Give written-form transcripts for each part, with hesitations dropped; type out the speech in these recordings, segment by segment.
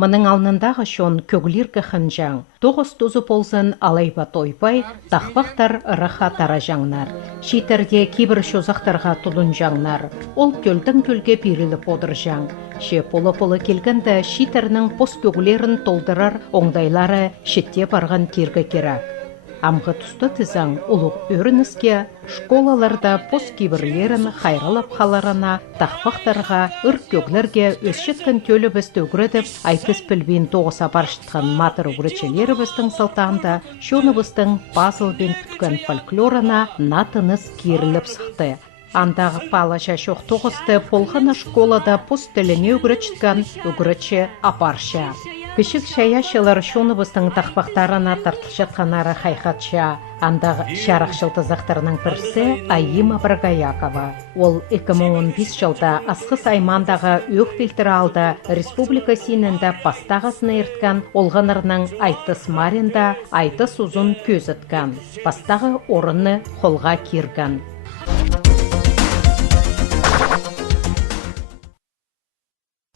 Мының алнындағы шон көглергі хынжаң, тоғыз тузы ползын алайба тойбай, тақпақтар ырыха таражаңнар. Шитерде кибір шозақтарға тұлын жаңнар. Ол көлдің-көлге беріліп одыр жаң. Ше полы-полы келгенді шитерінің пост көглерін толдырар оңдайлары шетте барған кергі керак. Амғы тұсты тізаң ұлық өрініске школаларда пост кибірлерін хайралап қаларына, тақпақтарға, ұрт көглерге өсшеткен төлі бізді үгіредіп, айтыс пілбен тоғыса баршытқан матыр үгіречелері біздің сылтағында шоны біздің пазыл бен күткен фольклорына натыныз керіліп сықты. Андағы палаша шоқ тоғысты полғаны школада пост тіліне үгіречіткен үгірече апарша. Кішік шаяшылар шоныбыстың тақпақтарына тартылшатқанары хайхатша. Андағы шарақшылты зақтарының бірсі Айима Баргаякова. Ол 2015 жылда асқыс аймандағы өк фильтр алды республика сенінде пастағасына ерткен олғанырның айтыс маринда айтыс ұзын көз өткен. Пастағы орынны қолға кирген.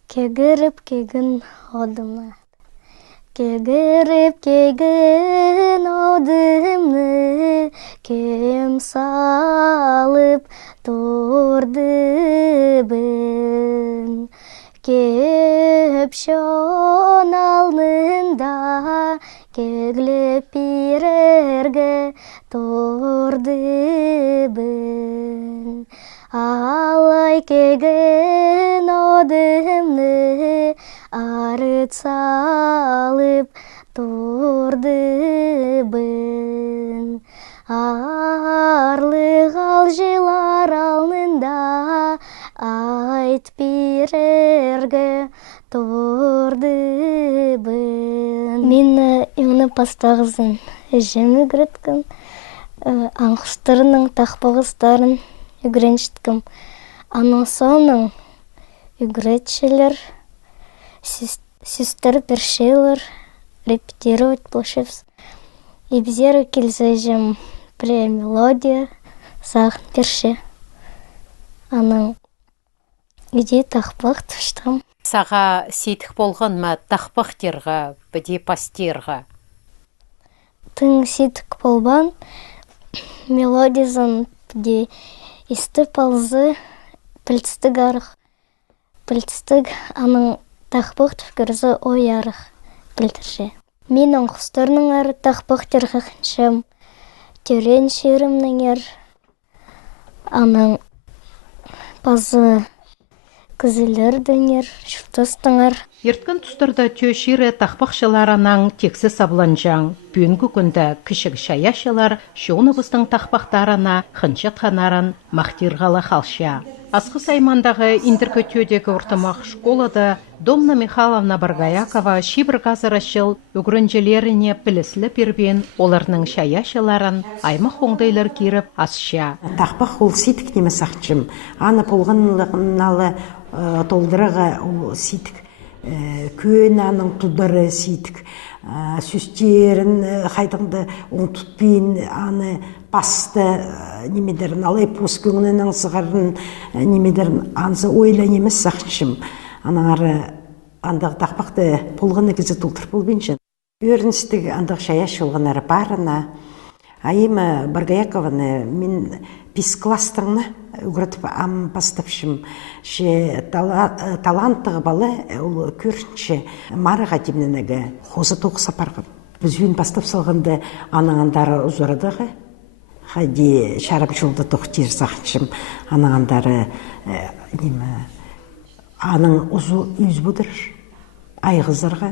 Кегіріп кегін одымны. Кегіріп кегін одымны, кем салып тұрды бін. Кеп шон алнында, кеглеп пирерге тұрды бін. Алай кеген одымны, арыт салып тұрды бін. Арлық алжылар алнында, айт пирерге тұрды бін. Мен именно пастағызын жемі күреткім, аңқыстарының тақпағыздарын үгіреншіткім. Анын соның үгіретшілер, сестер першейлер, репетировать плашевс. И бзеру келзежем пре-мелодия, сағын перше. Анын үйде тақпақ тұштам. Саға сейтік болған ма тақпақтерға, біде пастерға? Тың сейтік болған, мелодизан біде исты палзы пілтістік арық. Пілтістік аның тақпақ түфкірзі ой арық пілтірше. Мен оңқыстарының ары тақпақтарға қыншам. Төрен шерімнің ер. Аның пазы күзілердің ер, шүптастың ар. Ерткен тұстарда төшірі тақпақшыларының тексі сабланжаң. Бүйінгі күнді кішік шаяшылар шоныбыстың тақпақтарына қыншат қанарын мақтирғалы қалша. Асқыс аймандағы индіркі төдегі ортамақ школада Домна Михайловна Баргаякова шибір ғазырашыл үгірінжелеріне пілісілі бербен оларының шаяшыларын аймақ оңдайлар керіп асша. Тақпақ ол сетік неме сақчым. Аны полғанлығыналы толдырыға ол сетік. Көн аның тұдары сетік. Сүстерін қайдыңды оң тұтпен аны басты немедерін алай пос көңінінің сығарын немедерін ансы ойлы немес сақшым. Анаңары андығы тақпақты полғаны кезі толтыр бол беншін. Өріністігі андығы шаяш олғанары барына. Айима Баргаякованы мен пис кластыңны үгіретіп ам бастапшым. Ше таланттығы балы ол көршінші марыға демненегі қозы тоғы сапарға. Біз үйін бастап салғанды анаңандары ұзырадығы. Хади шарап жолда тоқтер сақшым. Анаңандары аның ұзы үз бұдыр. Айғызырға,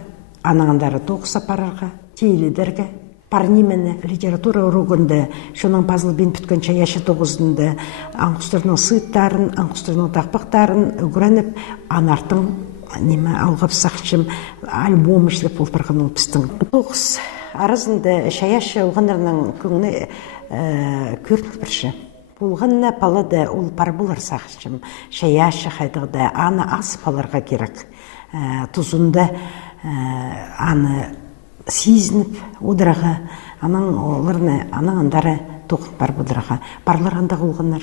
анаңандары тоғы сапарға, тейледерге. Парнимені литература урогында шоның пазыл бен бүткен чаяшы тоғызында аңқұстырының сыйттарын, аңқұстырының тақпақтарын үгіреніп, анартың алғап сақшым альбом ішлеп олпарған ол пістің. Тоғыз арызында шаяшы олғандарының көңіне көрініп бірші. Болғанына палады ол пар болар сақшым. Шаяшы қайдығда аны ас паларға керек. Тұзында аны сезініп, одыраға аның оларыны, аның андары тоқын бар бұдыраға. Барлар анда қолғанар.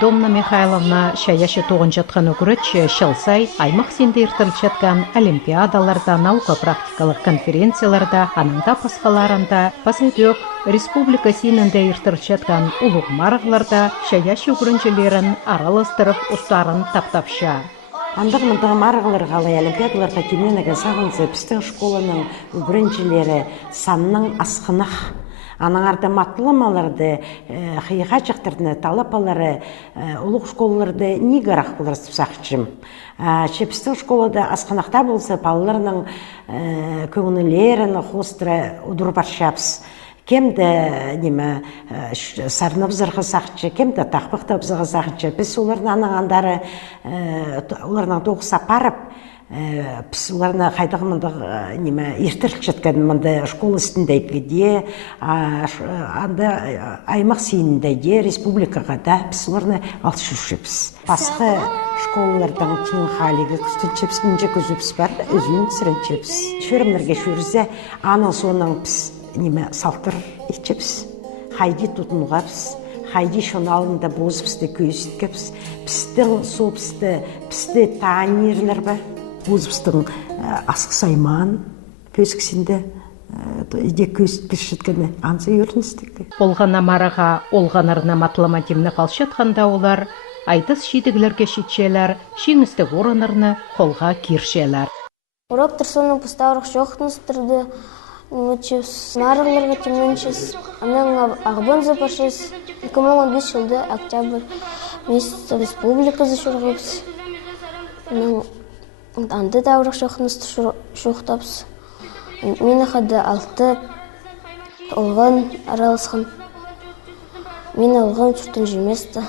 Домна Михайловна шаяшы тоғын жатқан үгіріч шылсай, аймақ сенде ертіліп жатқан олимпиадаларда, наука-практикалық конференцияларда, аныңда пасқаларында, пасыдек, республика сенінде ертіліп жатқан ұлық марғыларда шаяшы үгірінчелерін аралыстырып, ұстарын таптапша. Андық-мындығы марғылар қалай олимпиадаларға кемнен әген сағынсы пістің школаның үгірінчелері санның асқынақ. Анаңарда матылымаларды, қиыға жақтырдыны, талапалары, ұлық школаларды не ғарақ бұларыстып сақчым. Шепістің школада асқанақта болса, балаларының көңілерін қостыры ұдыры баршапс. Кемді сарынып зырғы сақчы, кемді тақпықтап зырғы сақчы. Біз олардың анағандары, оларының тоғыса парып, біз оларына қайдағымындық ертілік жатқан мұнда школ үстіндейге, аймақ сейініндейге, республикаға да біз оларына алты жүршепіз. Басқы школалардың тең қалиғы күстінчепіз, мүнже көзіпіз бар, өзінің сірінчепіз. Шөрімлерге шөрізе, аның соның біз салтыр етчепіз. Хайди тұтынғапыз. Хайди шоналында бозыпсты көйсіткепіз. Пістің сопысты, пісті таанерлер ба. Бозыпстың асқы сайман, пөскісінде иде көйсітпіз жеткені ансы өріністікті. Олғана мараға, олғанарына матлама демні қалшатқанда олар, айтыс шидігілерге шетшелер, шеңістік оранарыны қолға киршелер. Урок тұрсының пұстауырық жоқтыныстырды, Нарыларға темленшіз, аның ағбын запашыз, 2015 жылды октябрь месяц республикасы жүргіпс. Анды дауырық жоқтынысты жоқтапс. Мені қады 6 олған аралысқан. Мен олған 4 жеместі.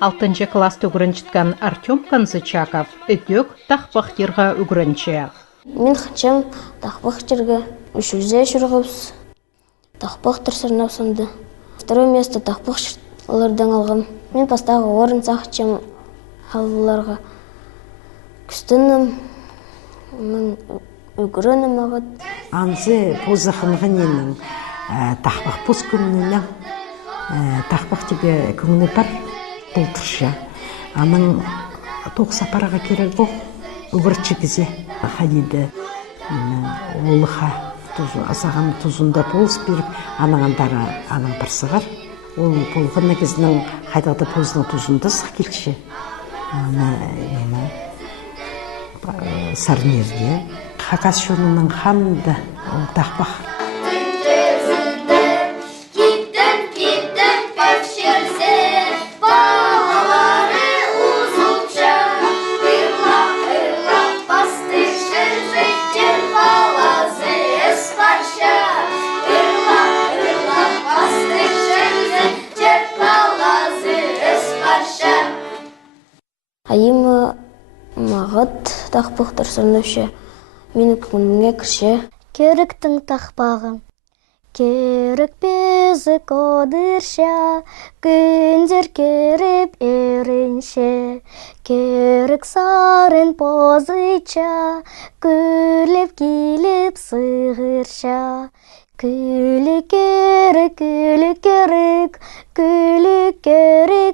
6 класты үгірінчіткен Артем Канзычаков үдек тақпақтырға үгірінчі. Мен қачам тақпақтырға үшузе жүргіпс. Тақпақтыр сырнапсынды. Второе место тақпақтырлардан алғым. Мен пастағы орын сақчам алыларға. Күстінім, үгірінім ағыд. Анзы позақынғыненің тақпақ поз күнінен тақпақ тебе күніне бар болтырша. Аның тоқ сапараға керек оқ. Үгірчі кізе қадиді олыға асаған тұзында полыс беріп, анағандары аның бір сығар. Ол полғын кізінің қайдағды полысының тұзында сық келші. Сарнерде қақас шонының қанды тақпақ. Айымы мағыт тақпықтыр сұрнышы, мені күнімге кірші. Керіктің тақпағы, керік безі кодырша, күндер керіп ерінше, керік сарын позыча, күліп келіп сығырша. Күлі керік,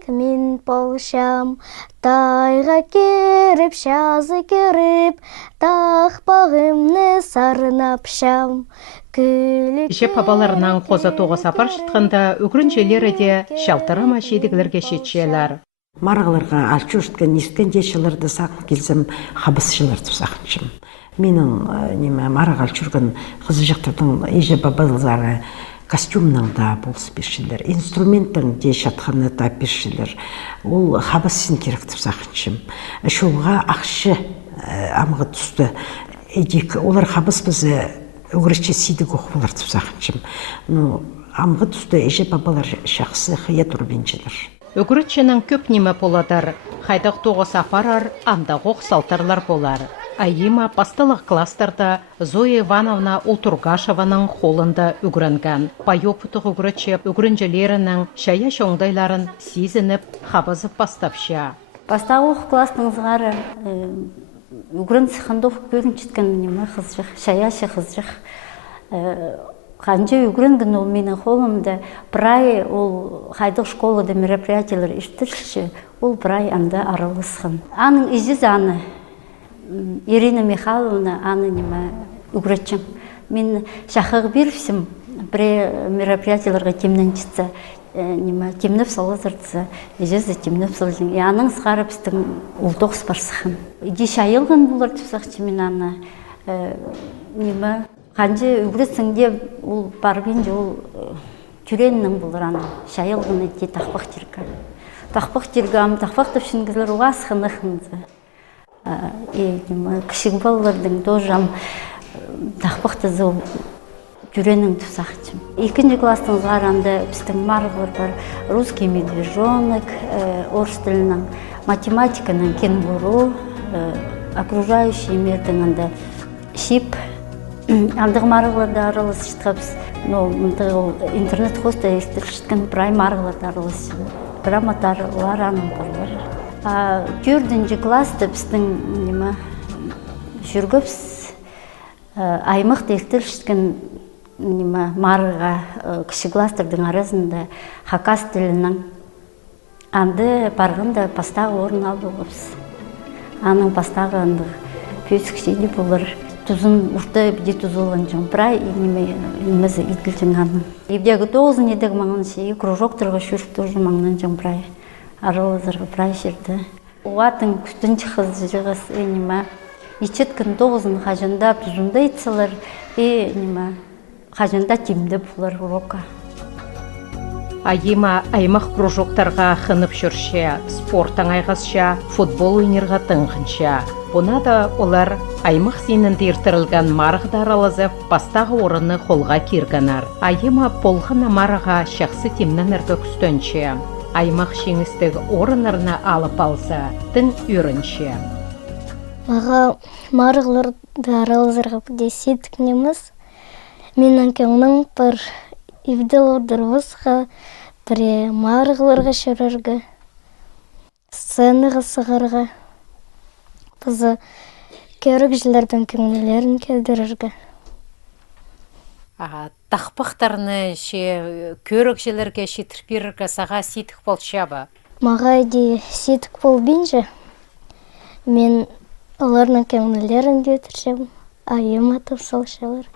мен болшам. Тайға керіп, шазы керіп, тақпағымны сарынапшам. Жеп абаларынан қоза тоғы сапар шытқанда үгірінчелері де шалтырама шедігілерге шетшелер. Марғыларға алчу шытқан, есткен дешілерді сақын келсем, қабысшыларды сақыншым. Менің марғал жүрген қызы жақтардың еже бабалары костюмның да болсы бершілер, инструменттің де шатқаны да бершілер. Ол қабысын керектіп сақыншым. Шолға ақшы амғы түсті. Олар қабыс бізі өгірішче сейді қоқылар тұп сақыншым. Амғы түсті еже бабалар шақсы қия тұрбеншілер. Үгірітшінің көп неме боладыр. Қайдақ тоғы сапарар, анда қоқ салтарлар болар. Айыма пастылық кластерда Зоя Ивановна Ултургашеваның қолында үгірінген. Пайопытық үгірітші үгірінжелерінің шая шоңдайларын сезініп, қабызып бастапша. Пастағы кластың зғары үгірін сықындов көрін жеткен шаяшы қызжық. Қанча үгірінген ол менің қолымда прай ол хайдық школада мероприятиялар іштірші, ол прай анда аралысқан. Аның изіз аны, Ирина Михайловна аны неме үгіретчім. Мен шақығы беріпсім, бір мероприятияларға темнен чітсе, темнеп салазырдысы, ежезі темнеп салазырдың. Аның сғары біздің ұлдоқс барсықын. Иде шайылған болар түпсақчы мен аны неме қанжы үгіресіңде ол барбенже ол түреннің болар аны шайылғын еде тақпақ жерге. Тақпақ жерге ам тақпақ түпшінгізлер уасқын ұқынды. Кішік балалардың дожам тақпақты зыл түренің түпсақчым. Екінші кластың ғаранда біздің марғылар бар русский медвежонок, орыс тілінің математиканың кенгуру, окружающий мирдің анда шип, андығы марғыларды аралыс шытқапс, интернет хоста естіршіткен прай марғыларды аралыс грамотарлар аның барлар. Төртінші класты біздің жүргіпс аймық естіршіткен марыға кіші кластердің арасында хакас тілінің анды барғанда пастағы орын алды ғыпс. Аның пастағы анды көсік шейді болыр. Тұзын ұрты біде тұз олан жың. Бірай немезі итілчің аның. Ебдегі 9 недегі маңын шейі кружоктырға шүріп тұжы маңнан жың бірай. Арылызырғы бірай жерді. Оғатын күстінші қыз жығыз ечеткін 9-ын қажында тұзында етсілер, қажында темді бұлар урока. Айыма аймақ кружоктарға қынып жүрше, спорттың айғызша, футбол ойнырға тыңғынша. Бұна да олар аймақ сенінде ертірілген марғдар алызып, бастағы орынны қолға кергінар. Айыма болғына марыға шақсы темнен әргі күстөнше. Аймақ шеңістегі орынырына алып алса, тің үрінше. Маға марғыларды аралызырға бұдесет кінеміз. Менің кеңнің бір ивдел ордырвызға, бір марғыларға шөріргі, сценыға сығырға. Бұзы көрік жылардан көңілерін келдіріргі. Тақпақтарыны көрік жыларға шетірпіріргі саға сетік болшабы? Маға де сетік бол бейінже, мен оларның көңілерін көтіршем, айым атып салшалар.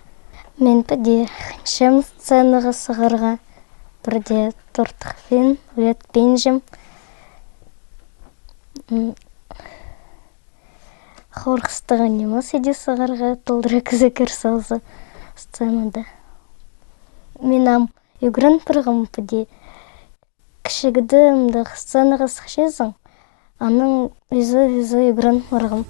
Мен пәде қыншым сценаға сығырға, бірде тортықпен өтпенжім. Қорқыстығы немас еде сығырға толдыра кізі кірсалзы сценада. Мен үгірін бірғым пәде кішігіді ұмдық сценаға сықшезің, аның өзі үгірін бірғым.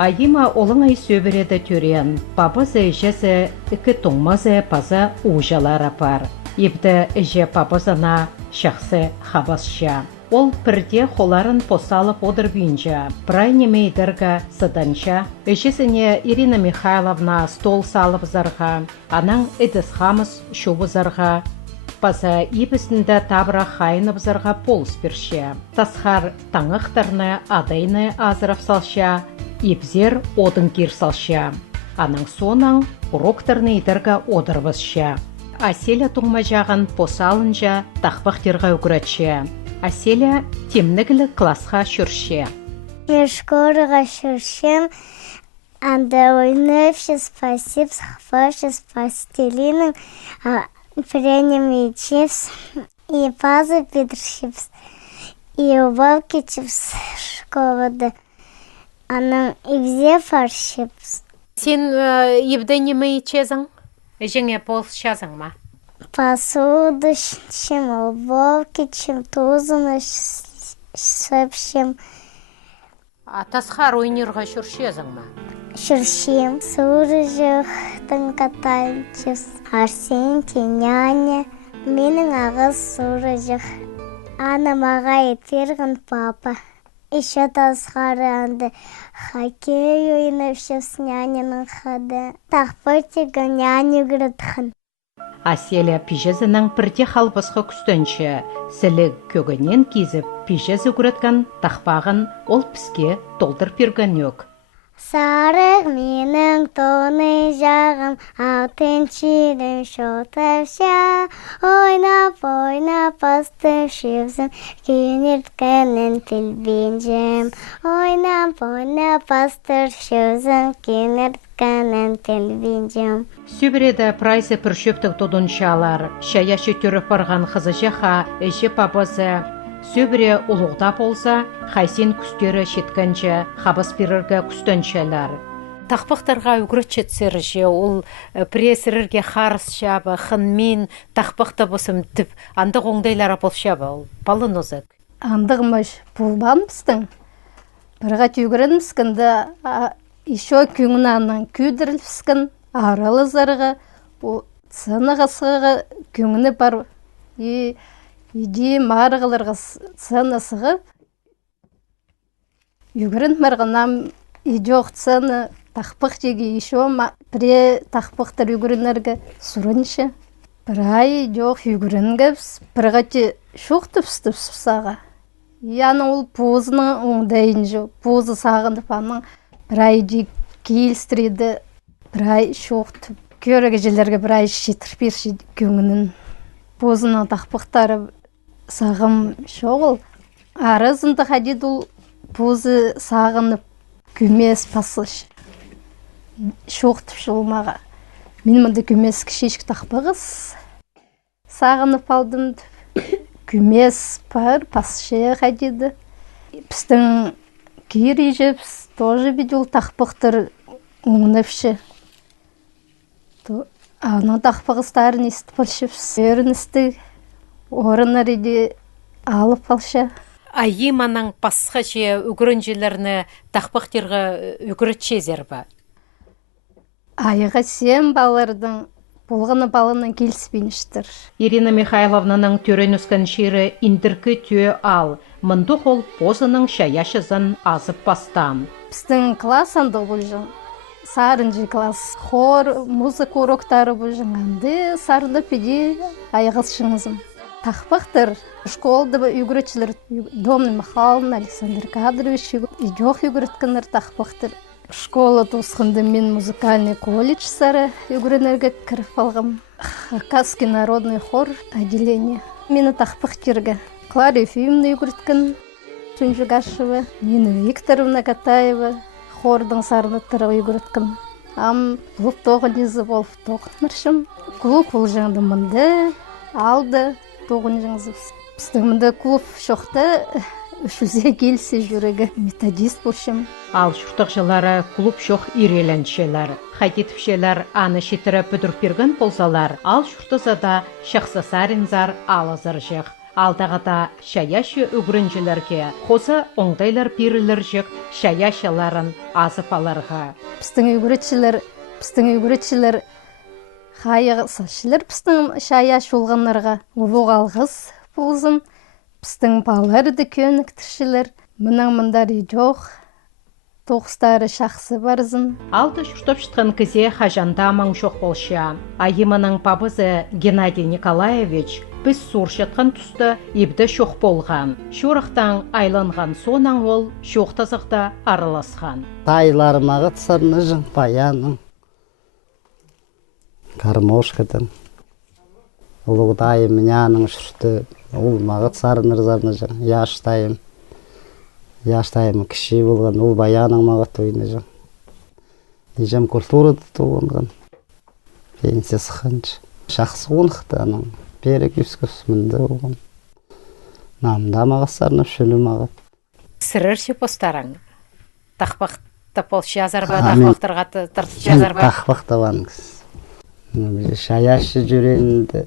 Айыма олың ай сөбіреді түрен, папазы жезі үкі тоңмазы пазы ұжалар апар. Ебді же папазына шақсы қабасша. Ол бірде қоларын посалып одыр бүйінжа, прай немейдіргі сыданша, өшесіне Ирина Михайловна стол салып зарға, анаң эдіс қамыз шубы зарға, паза ебісінде табыра қайынып зарға полыс бірше. Тасқар таңықтарны адайны азырып салша, ебзер одын кер салша. Аның сонаң уроктарны едіргі одырвызша. Аселя тұңма жағын посалынжа тақпақтырға үгіретші. Аселя темнігілі классқа шүрше. Мен школаға шүршем, анда ойнывши спасибо, хваши с пластилином, прянями чипс, и пазы петршипс, и убавки чипс школада. Аның ибзе фаршипс. Сен ебді немей чезің? Жеңе полс шазың ма? Посуду, чем убавки, чем тузыны сөпшем. Тасқар ойнырға шүршезің ма? Шүршем, суры жықтың катайчыз. Арсентий, няня, менің ағыз суры жық. Ана маға етергін папа. Еще тасқары анды хоккей ойнывши с няняның қады. Тақпыртегі няня күрітхін. Аселя пижезінің бірде қалбысқы күстінші, сілік көгінен кезіп, пижезі күреткен тақпағын ол піске толдыр берген өк. Сарық менің тоны жағым, алтын чилім шотапша, ойнап астып шевзім, кенерткенін тілбенжім. Ойнап астып шевзім, кенерткенін тілбенжім. Сөбіреді прайсы піршөптік тодыншалар, шаяшы түріп барған қызы жақа, әші папасы, сөбіре ұлығда болса, қайсен күстері шеткенше, қабыс берірге күстеншелер. Тақпақтарға үгірітшет сіріше, ол пресірерге қарыс шабы, қынмен тақпақта босым тіп, андық оңдайлары бол шабы, ол балын озық. Андығымыш болбан біздің. Бірғат үгірін біскінді, еще күңінанның күйдіріл біскін, аралы зарығы, сыны ғасығы күңіні бар, иди марғыларға сыны сығып, үгірін мәрғынам идеоқ сыны тақпық деге еще пре тақпықтар үгірінерге сұрыншы. Бір ай идеоқ үгірінгі бірғати шоқтып саға. Яны ол позының оңдайын жо, позы сағынып аның бір ай де кейілстіреді, бір ай шоқтып. Көрігі желерге бір ай шетірпеші көңінің. Позының тақпықтары сағым шоғыл. Арызында қадеді ол позы сағынып көмес пасылшы. Шоқтып шолмаға. Мен мұнда көмес кішешік тақпығыз. Сағынып алдым. Көмес бар, пасшы қадеді. Біздің кейір ежепс, тоже бедел тақпықтыр оңынапшы. Ана тақпығыстарын естіп алшыпс. Өріністі орынар еде алып алшы. Айыманың пасқа же үгірінжелеріні тақпықтырға үгірітше зербі? Айыға сен балардың болғаны балының келіспейініштір. Ирина Михайловнаның төрен үскен шері индіркі түйе ал, мұндық ол позының шаяшызын азып бастан. Біздің класс андық бұл жын. Сарынжы класс, хор, музыка уроктары бұл жын. Анды сарында педе айығыз шыңызым. Тақпақтыр. Школда үгіретшілер Домна Михайловна, Александр Кадрович идеоқ үгіреткінер тақпақтыр. Школа тұсқынды мен музыкальный колледж сары үгіренерге кіріп алғым. Хакасский народный хор отделение. Мені тақпақтырға. Клара Ефимовна үгіреткін, Тунжугашева, Нина Викторовна Катаева, хордың сарынаттырға үгіреткін. Клуб тоғынезі болып тоғыныршым. Клуб ол жаңды мұнды алды. Біздіңді клуб шоқты үшілзе келсе жүрегі методист болшым. Ал шұртық жылары клуб шоқ иреленшелер. Қайтетіпшелер аны шетірі бүдіріп берген болсалар, ал шұртызада шақсасаринзар алызыр жық. Алдағада шаяшы үгірінжелерге қосы оңдайлар берілер жық шаяшыларын азып аларға. Біздің үгіретшілер қайығы сашылыр біздің шаяш олғанларға олуға алғыз болзым. Біздің баларды көніктішілер, мұның мұндар жоқ, тоқыстары шақсы барзын. Алды шұртып шытқан кізе қажанда маң жоқ болша. Айымының пабызы Геннадий Николаевич біз сұр шытқан тұсты ебді шоқ болған. Шорықтан айланған сонан ол шоқтазықта араласқан. Тайларымаға тұсарны жың баяның. Кармошкадан. Улуғдайым няның шұрты. Ол мағыт сарыныр зарны жың. Яштайым кіші болған. Ол баяның мағыт ойны жың. Ежем культурады туғынған. Пенсия сықынч. Шақсы оңықты аның. Берек үскісімінді оған. Намда мағыт сарынып шүлі мағыт. Сырыршы постарың? Тақпақта полшы азарба, тақпақтарға тартшы азарба? Тақпақта баңыз. Шаяшы жүренді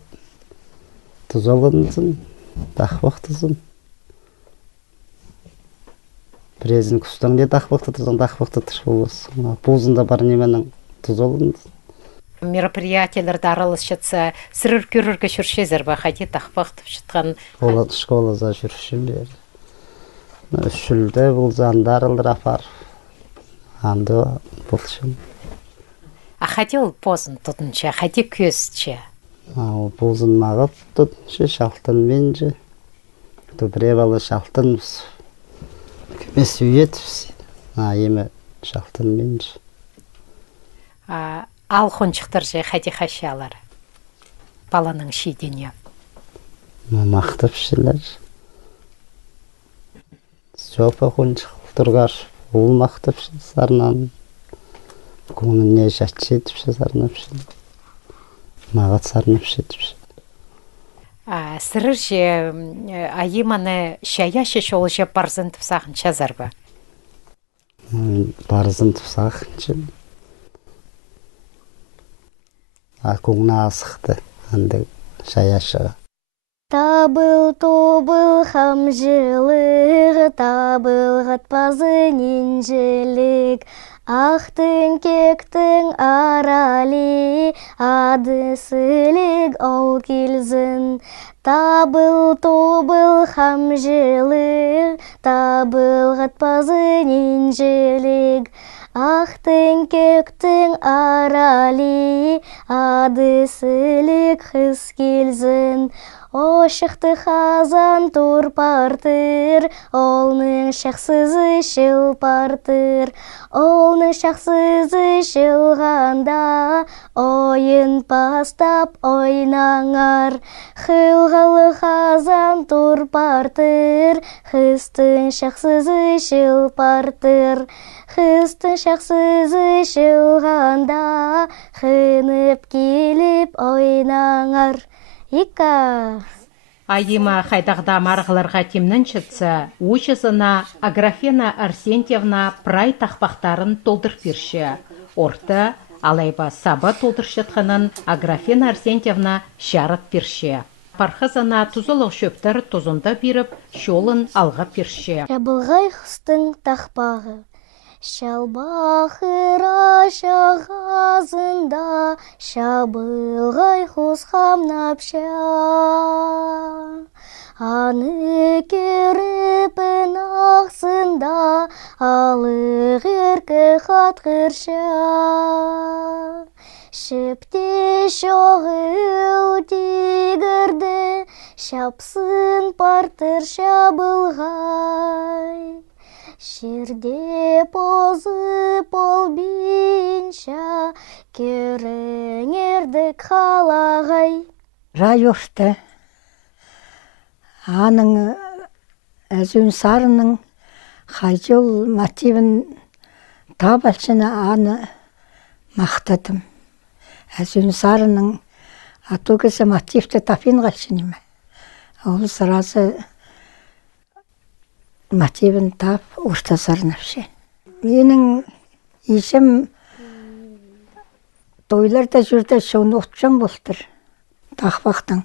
тұзалғындызын, тақпақтызын. Бірезін күстің де тақпақты тұрсын, тақпақты тұш болғызын. Позында бар неменің тұзалғындызын. Мероприятияларды араласшатса, сырыр көрірге жүршезер ба, қайде тақпақтып шытқан? Школаза жүршілер. Үшілді бұл зандарылыр апар. Анды бұлшым. Қайде ол позын тұтынша, қайде көзче? Ол позын мағып тұтынша, шалтын менже. Добре балы шалтын көмес үйетіпсі. Емі шалтын менш. Ал хончықтар же хади хашалар. Баланың шидене. Мақтап шілер. Жопа хончық тұрғар. Ол мақтап шіл сарнан. Көңіне жатшы етіп шіл сарнап шіл. Мағат сарнап шіл етіп шіл. Сырыр же айыманы шаяшы шолы же барзын тұпсағын чазар ба? Барзын тұпсағын чыл. Көңіне асықты. Анды шаяшыға. Табыл-тобыл хамжылығы, табыл-ғатпазы нинжілік, ақтың кектің арали, адысылік ол келзін. Табыл-тобыл хамжылық, табыл-ғатпазы нинжілік, ақтың кектің арали, адысылік қыз келзін. О шықты хазан турпартыр, олның шақсызы шылпартыр. Олның шақсызы шылғанда, ойын пастап ойнаңар. Хылғалы хазан турпартыр, хыстың шақсызы шылпартыр. Хыстың шақсызы шылғанда, хынып келіп ойнаңар. Ика. Айыма хайдағда марғыларға темнен шытса, учызына Аграфена Арсентьевна прай тақпақтарын толдыр берші. Орта, алайба саба толдыр шытқанын Аграфена Арсентьевна шарыт берші. Пархазана тузылық шөптер тузында беріп, шолын алға берші. Шабылғай қыстың тақпағы. Шалбақыра шағазында, шабылғай құс қамнапша. Аны керіпін ақсында, алық еркі қатқырша. Шіпте шоғыл тегірді, шапсын партыр шабылғай. Шерде позып ол бинша, керіңердік қалағай. Райошты. Аның әзін сарының қайжыл мотивін табалшыны аны мақтадым. Әзін сарының атугысы мотивті тапин қалшынымы. Ол сразу мотивін тап ұртасарнапшы. Менің ешім тойларда жүрді шоны ұтшың болдыр. Тақпақтың.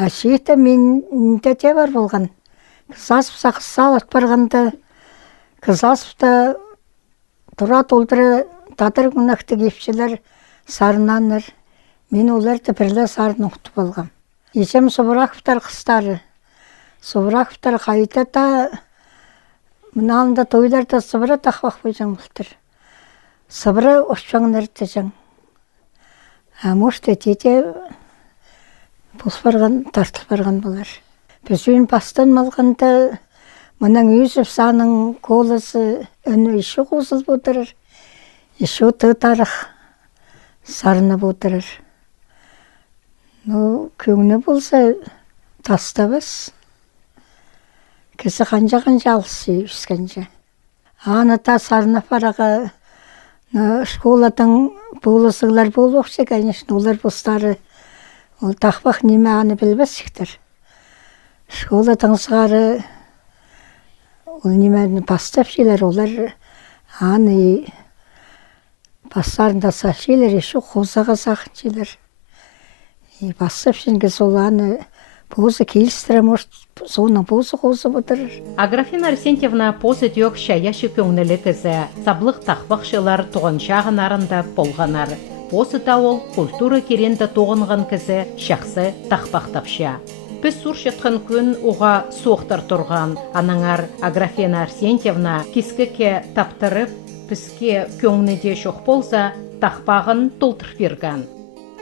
Әшейті менде де бар болған. Кызасыпса қысал атпарғанда, кызасыпта тұра толдыры тадыр күнәкті кепшілер сарынаныр. Мен оларды бірлі сарын ұқты болғам. Ешім Собырақовтар қыстары. Собырақовтар қайта да мұналында тойларда Собыра тақпақ бойжан болдыр. Собыра ұшпаңнарды жан. Может, әтеде бұлс барған, тартыл барған болар. Біз үйін бастан малғанда мұның үйзіп саның қолысы өні іші қосыл бұдырыр. Іші тұтарық сарыны бұдырыр. Көңіні болса тастабыз. Кісі қанжа-қанжа алысы үйіскенже. Аныта сарына параға школадың болысығылар болу оқшы, конечно, олар бұстары. Ол тақпақ неме аны білбесіктір. Школадың сығары ол немені бастап шелер, олар аны бастарында сашелер, еші қозаға сақын шелер. Бастап шенге сол аны Бозы келістірі, может, соның бозы қозы бұдырыр. Аграфена Арсентьевна позы дөк шаяшы көңілі кізі, саблық тақпақшылар туған шағын арында болғанар. Позы да ол культура керенді тоғынған кізі шақсы тақпақтапша. Біз сұр шетқан күн оға соқтар тұрған. Анаңар Аграфена Арсентьевна кескіке таптырып, бізге көңіде шоқ болса, тақпағын толтыр берген.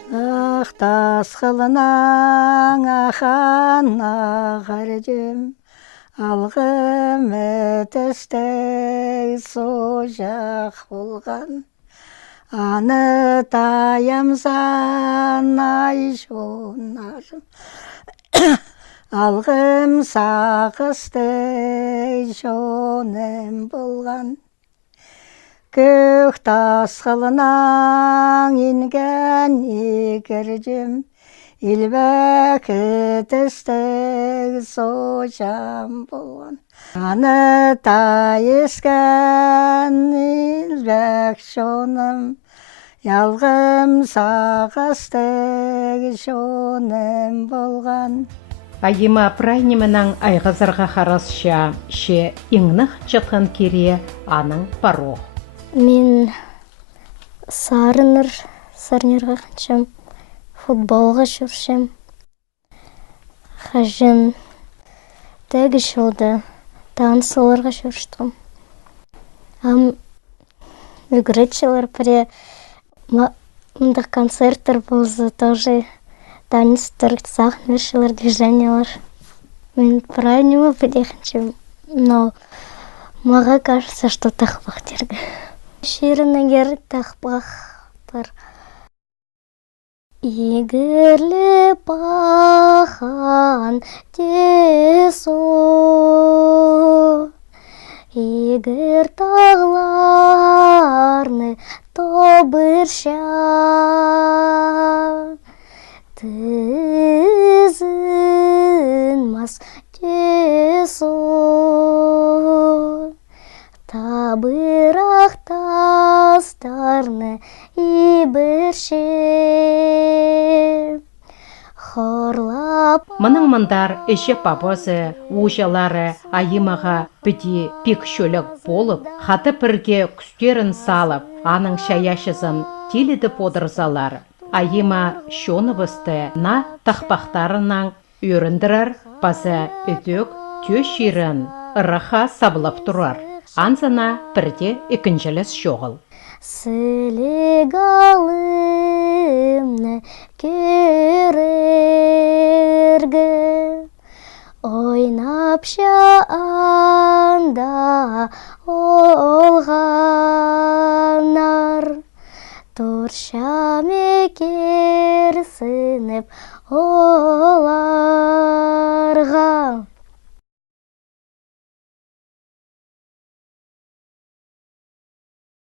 Ақ тас қылынан ақан ағаржым, алғым өтістей сожақ болған. Аны таямсан ай жонарым, алғым сағыстай жоным болған. Көк тас қылынан инген егірдім, илбәк өтістей сожам болған. Аны тайысқан илбәк жоным, ялғым сағыстай жоным болған. Айыма прайнеменің айғызырға қарасша, ше еңнық жатқан кере аның парох. Мен сарнырға қаншам, футболға жүршем. Қажын тәгі шолды, танцыларға жүрштім. Үгіретшілер пре мұндық концерттер болзы, тоже таныстыр, сахнышылар, движениялар. Мен правильно приехал, но маға кажется, что тақпақ тергі. Шерінігер тақпақ бар. Игірлі пахан тесо, игір тағларны тобырша, тізінмас тесо, табырақ тастарны ибірше, хорлап. Мұның мұндар іші папозы, ұжалары айымаға біде пек шөлік болып, хаты бірге күстерін салып, аның шаяшызын теледі подырзалар. Айыма шоны бұсты на тақпақтарынан өріндірір, базы үдік төшерін ырыға сабылып тұрар. Анзына бірде екіншіліс шоғыл. Сілегалымны көрерге, ойнапша анда олғанар, турша мекер сынып олар.